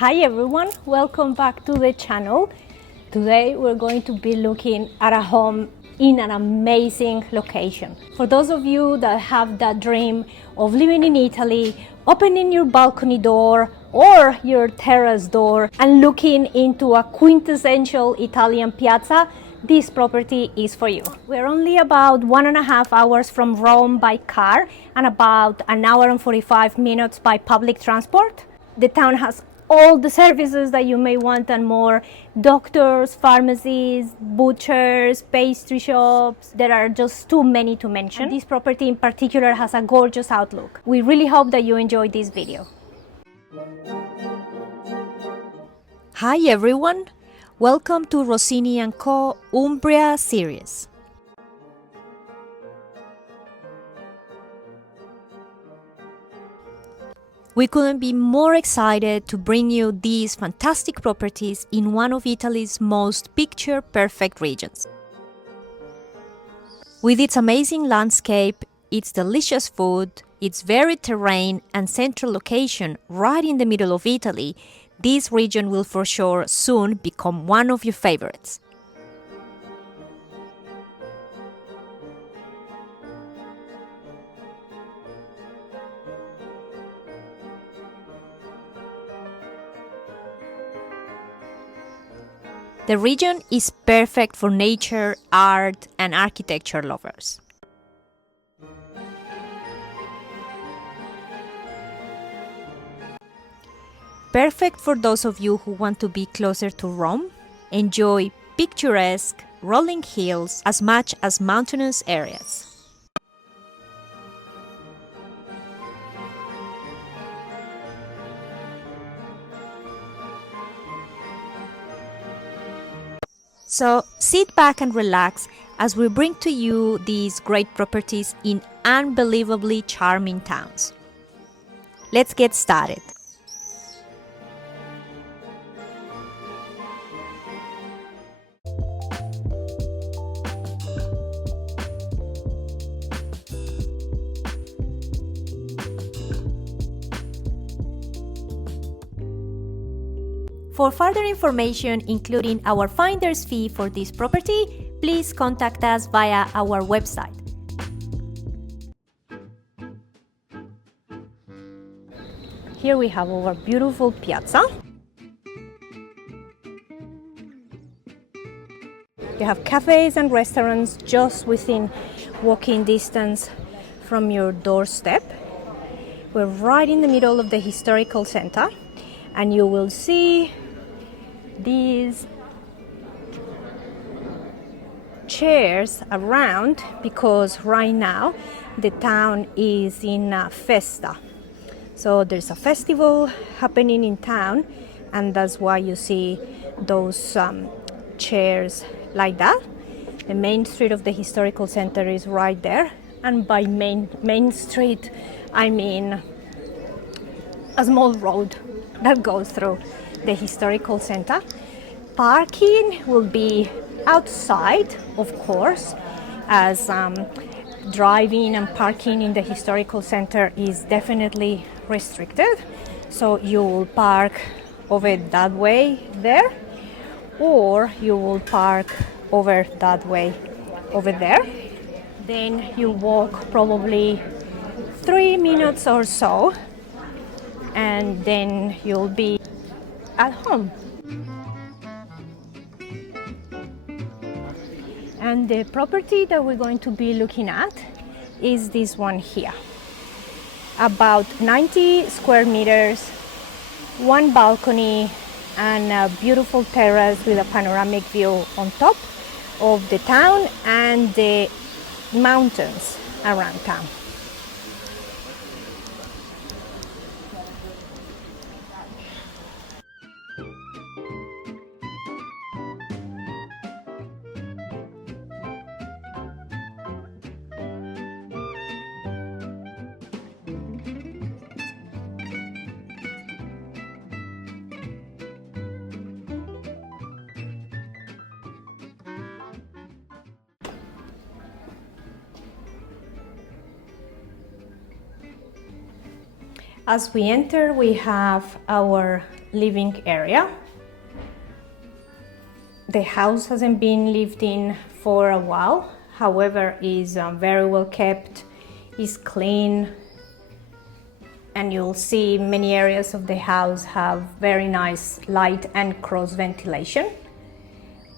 Hi everyone, welcome back to the channel. Today we're going to be looking at a home in an amazing location. For those of you that have that dream of living in Italy, opening your balcony door or your terrace door and looking into a quintessential Italian piazza, this property is for you. We're only about 1.5 hours from Rome by car and about an hour and 45 minutes by public transport. The town has all the services that you may want and more: doctors, pharmacies, butchers, pastry shops. There are just too many to mention. And this property in particular has a gorgeous outlook. We really hope that you enjoyed this video. Hi everyone, welcome to Rossinni & Co. Umbria series. We couldn't be more excited to bring you these fantastic properties in one of Italy's most picture-perfect regions. With its amazing landscape, its delicious food, its varied terrain and central location right in the middle of Italy, this region will for sure soon become one of your favorites. The region is perfect for nature, art, and architecture lovers. Perfect for those of you who want to be closer to Rome, enjoy picturesque, rolling hills as much as mountainous areas. So sit back and relax as we bring to you these great properties in unbelievably charming towns. Let's get started. For further information, including our finder's fee for this property, please contact us via our website. Here we have our beautiful piazza. You have cafes and restaurants just within walking distance from your doorstep. We're right in the middle of the historical center, and you will see these chairs around because right now the town is in a festa. So there's a festival happening in town, and that's why you see those chairs like that. The main street of the historical center is right there, and by main street I mean a small road that goes through the historical center. Parking will be outside, of course, as driving and parking in the historical center is definitely restricted. So you will park over that way there, or you will park over that way over there. Then you walk probably 3 minutes or so, and then you'll be at home. And the property that we're going to be looking at is this one here. About 90 square meters, one balcony, and a beautiful terrace with a panoramic view on top of the town and the mountains around town. As we enter, we have our living area. The house hasn't been lived in for a while, however, is very well kept, is clean, and you'll see many areas of the house have very nice light and cross ventilation.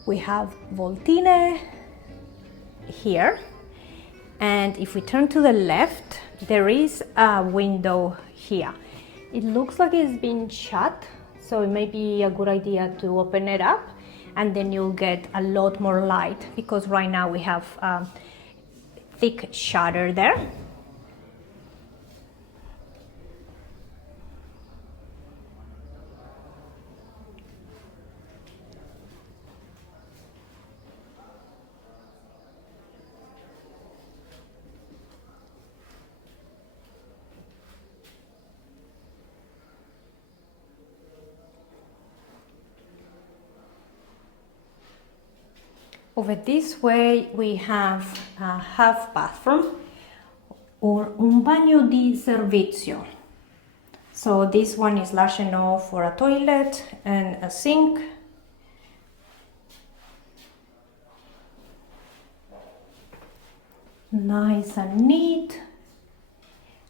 We have Voltine here, and if we turn to the left, there is a window here. It looks like it's been shut, so it may be a good idea to open it up, and then you'll get a lot more light, because right now we have thick shutter there. Over this way we have a half bathroom, or un bagno di servizio. So this one is large enough for a toilet and a sink. Nice and neat.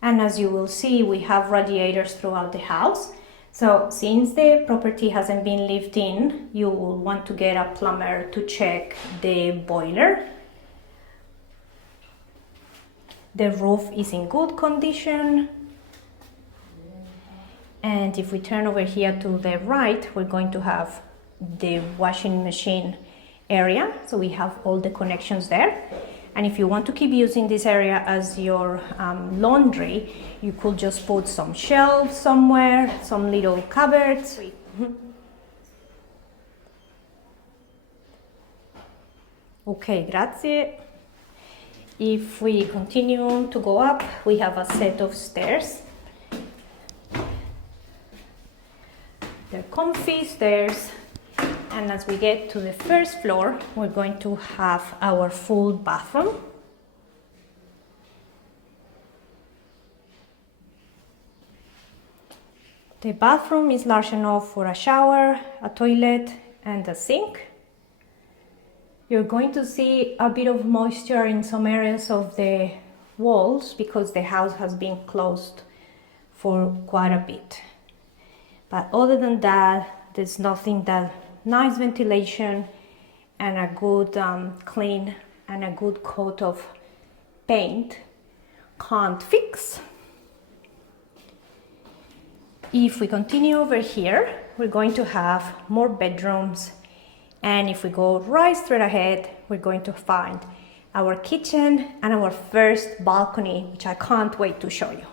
And as you will see, we have radiators throughout the house. So since the property hasn't been lived in, you will want to get a plumber to check the boiler. The roof is in good condition. And if we turn over here to the right, we're going to have the washing machine area. So we have all the connections there. And if you want to keep using this area as your laundry, you could just put some shelves somewhere, some little cupboards. Okay, grazie. If we continue to go up, we have a set of stairs. They're comfy stairs. And as we get to the first floor, we're going to have our full bathroom. The bathroom is large enough for a shower, a toilet, and a sink. You're going to see a bit of moisture in some areas of the walls because the house has been closed for quite a bit. But other than that, there's nothing that nice ventilation and a good clean and a good coat of paint can't fix. If we continue over here, we're going to have more bedrooms, and if we go right straight ahead, we're going to find our kitchen and our first balcony, which I can't wait to show you.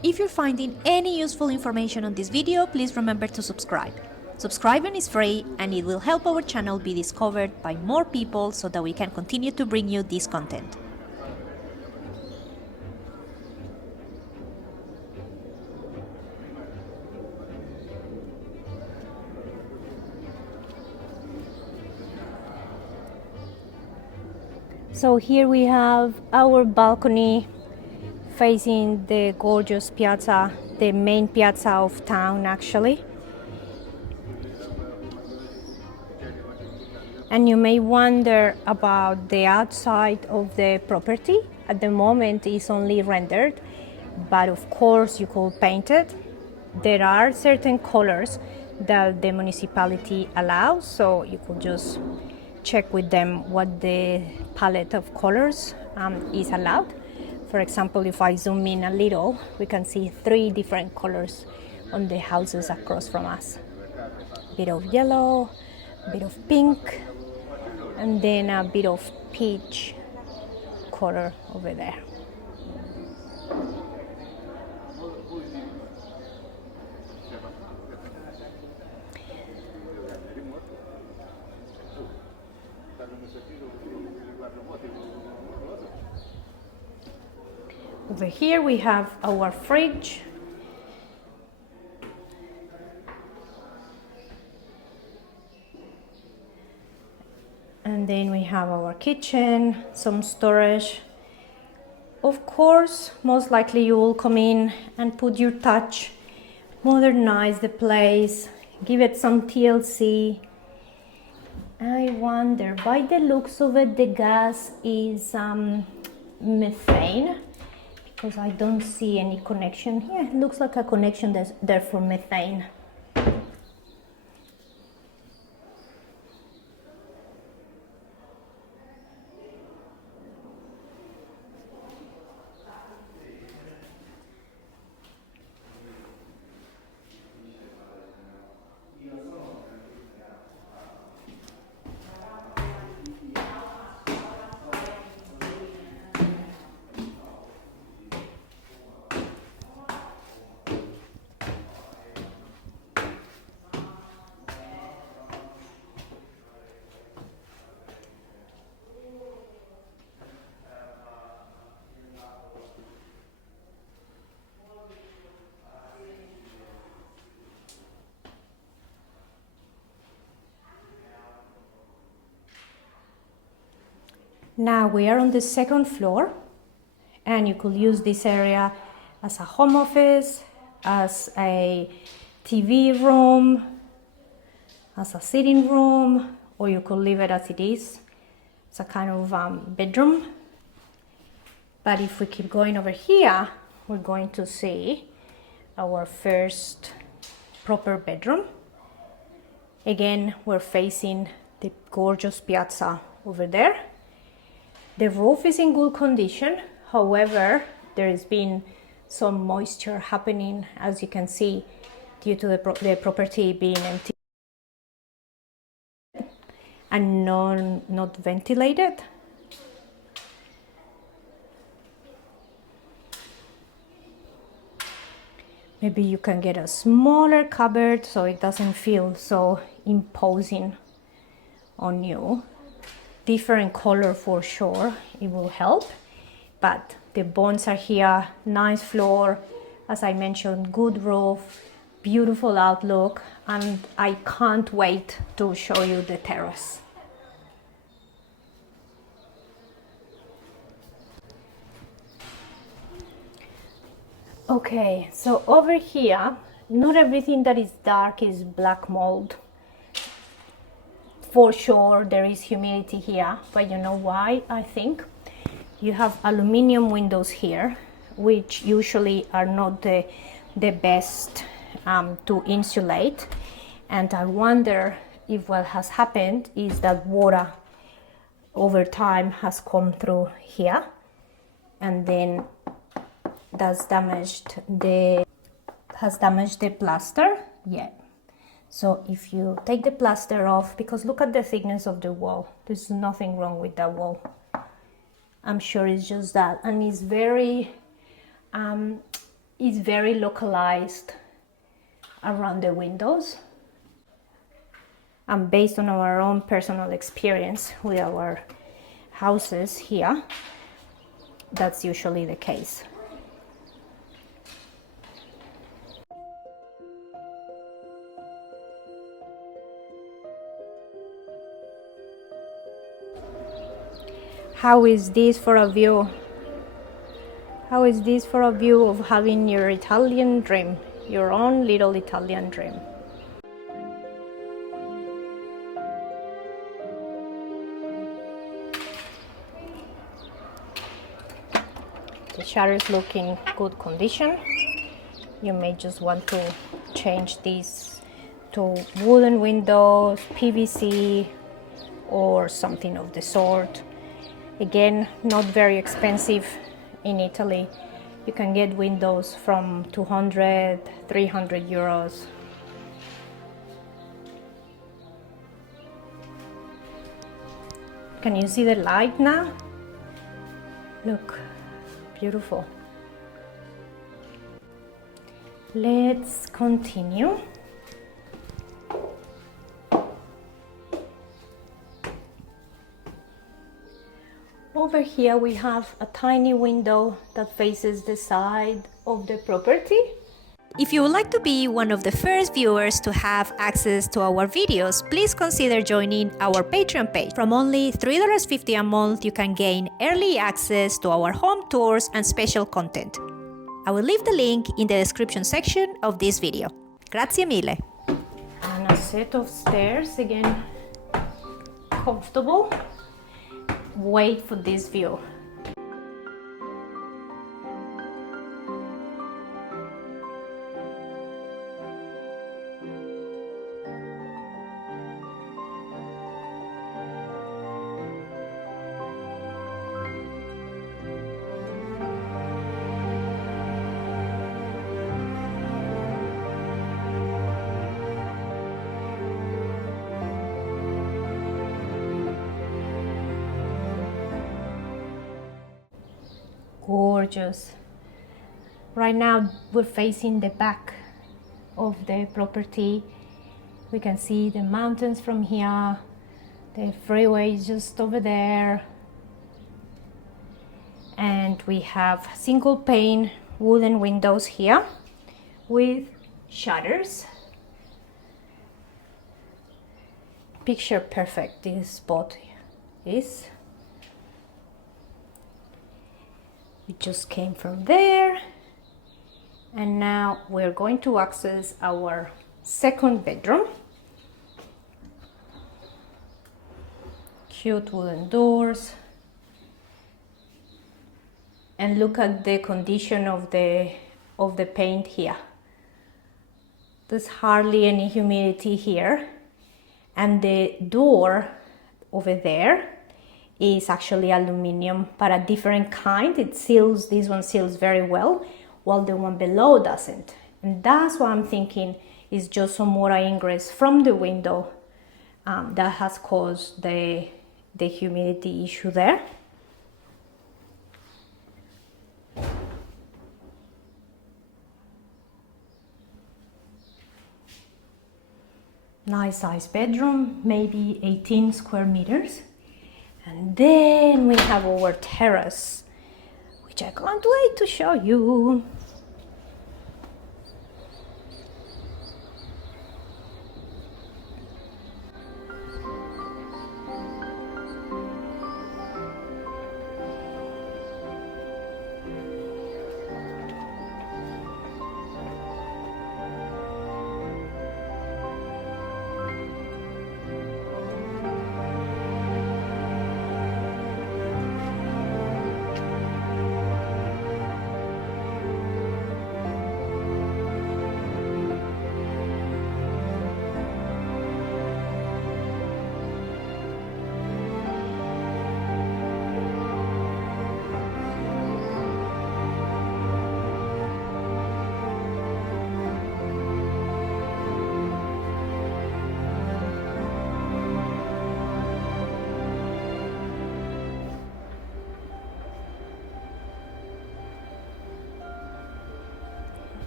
If you're finding any useful information on this video, please remember to subscribe. Subscribing is free and it will help our channel be discovered by more people so that we can continue to bring you this content. So here we have our balcony facing the gorgeous piazza, the main piazza of town actually. And you may wonder about the outside of the property. At the moment it's only rendered, but of course you could paint it. There are certain colors that the municipality allows, so you could just check with them what the palette of colors is allowed. For example, if I zoom in a little, we can see 3 different colors on the houses across from us. A bit of yellow, a bit of pink, and then a bit of peach color over there. Over here we have our fridge. And then we have our kitchen, some storage. Of course, most likely you will come in and put your touch, modernize the place, give it some TLC. I wonder, by the looks of it, the gas is methane, because I don't see any connection here. It looks like a connection that's there for methane. Now we are on the 2nd floor, and you could use this area as a home office, as a TV room, as a sitting room, or you could leave it as it is. It's a kind of bedroom. But if we keep going over here, we're going to see our first proper bedroom. Again, we're facing the gorgeous piazza over there. The roof is in good condition. However, there has been some moisture happening, as you can see, due to the property being empty and not ventilated. Maybe you can get a smaller cupboard so it doesn't feel so imposing on you. Different color for sure, it will help, but the bones are here. Nice floor, as I mentioned, good roof, beautiful outlook, and I can't wait to show you the terrace. Okay, so over here, not everything that is dark is black mold. For sure there is humidity here, but you know why? I think you have aluminum windows here, which usually are not the best to insulate, and I wonder if what has happened is that water over time has come through here, and then that's damaged the plaster. Yeah. So if you take the plaster off, because look at the thickness of the wall, there's nothing wrong with that wall. I'm sure it's just that, and it's very localized around the windows. And based on our own personal experience with our houses here, that's usually the case. How is this for a view? How is this for a view of having your Italian dream, your own little Italian dream? The shutters look in good condition. You may just want to change these to wooden windows, PVC, or something of the sort. Again, not very expensive in Italy. You can get windows from 200, 300 euros. Can you see the light now? Look, beautiful. Let's continue. Over here we have a tiny window that faces the side of the property. If you would like to be one of the first viewers to have access to our videos, please consider joining our Patreon page. From only $3.50 a month, you can gain early access to our home tours and special content. I will leave the link in the description section of this video. Grazie mille! And a set of stairs, again, comfortable. Wait for this view. Gorgeous. Right now we're facing the back of the property. We can see the mountains from here. The freeway is just over there. And we have single pane wooden windows here with shutters. Picture perfect this spot is. We just came from there, and now we're going to access our second bedroom. Cute wooden doors, and look at the condition of the paint here. There's hardly any humidity here, and the door over there is actually aluminum, but a different kind. It seals, this one seals very well, while the one below doesn't. And that's what I'm thinking is just some water ingress from the window that has caused the humidity issue there. Nice size bedroom, maybe 18 square meters. And then we have our terrace, which I can't wait to show you.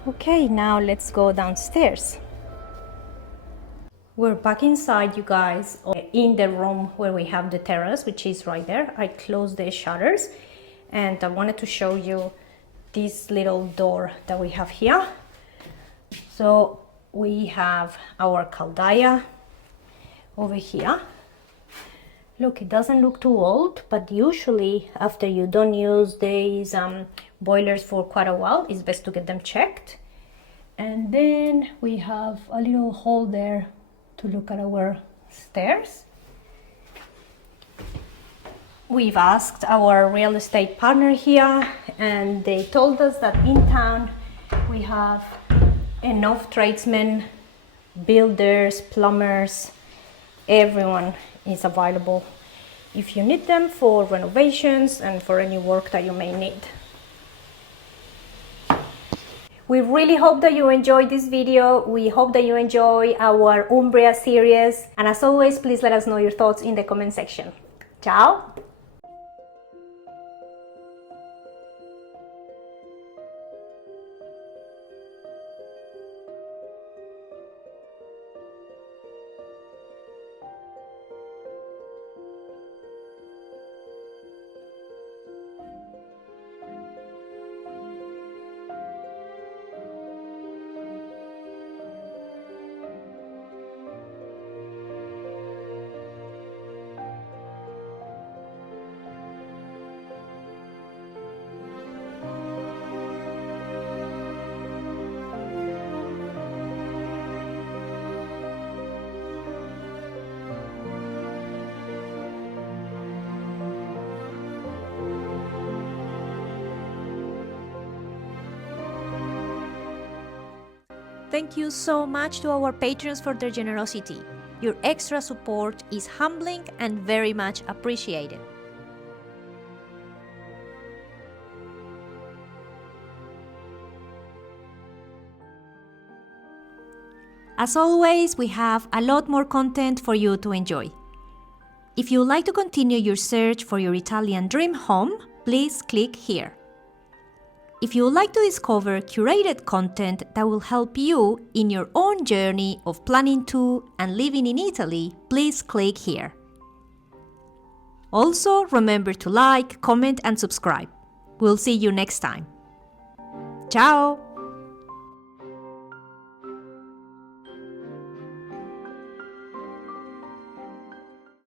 Okay, now let's go downstairs. We're back inside, you guys, in the room where we have the terrace, which is right there. I closed the shutters and I wanted to show you this little door that we have here. So we have our caldaya over here. Look, it doesn't look too old, but usually after you don't use these boilers for quite a while, it's best to get them checked. And then we have a little hole there to look at our stairs. We've asked our real estate partner here, and they told us that in town we have enough tradesmen, builders, plumbers, everyone is available if you need them for renovations and for any work that you may need. We really hope that you enjoyed this video. We hope that you enjoy our Umbria series. And as always, please let us know your thoughts in the comment section. Ciao! Thank you so much to our patrons for their generosity. Your extra support is humbling and very much appreciated. As always, we have a lot more content for you to enjoy. If you would like to continue your search for your Italian dream home, please click here. If you would like to discover curated content that will help you in your own journey of planning to and living in Italy, please click here. Also, remember to like, comment and subscribe. We'll see you next time. Ciao!